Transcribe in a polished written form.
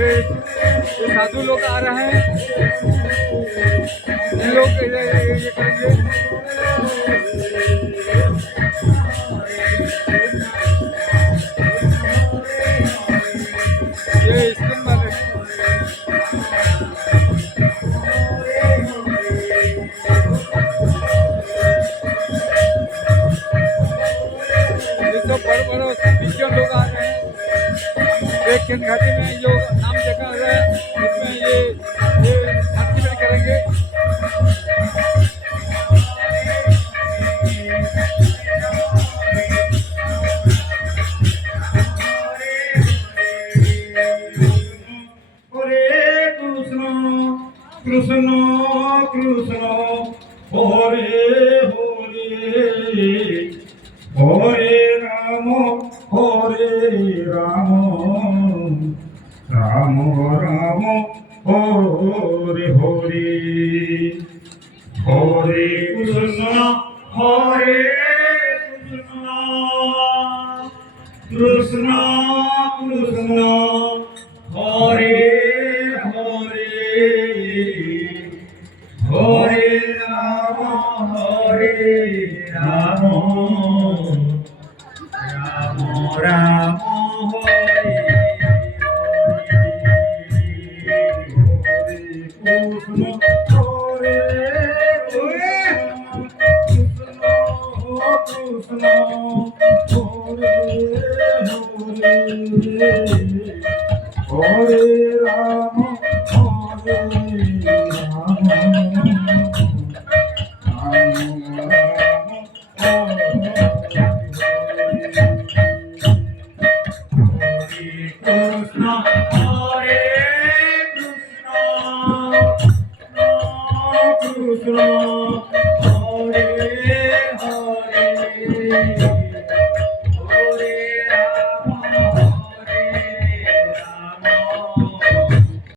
ये साधु लोग आ रहे हैं, इन लोग ये करेंगे। ये स्किन वाले ये सब बड़े बड़े विज्ञान लोग आ रहे हैं। एक केन घाटी में जो नाम जगह है इसमें ये पार्टिसिपेट करेंगे। कृष्ण कृष्ण हरे हरे हरे राम राम राम हरे हरे हरे कृष्ण कृष्ण कृष्ण हरे हरे हरे राम राम राम हरे कृष्ण हरे कृष्ण हरे राम Krishna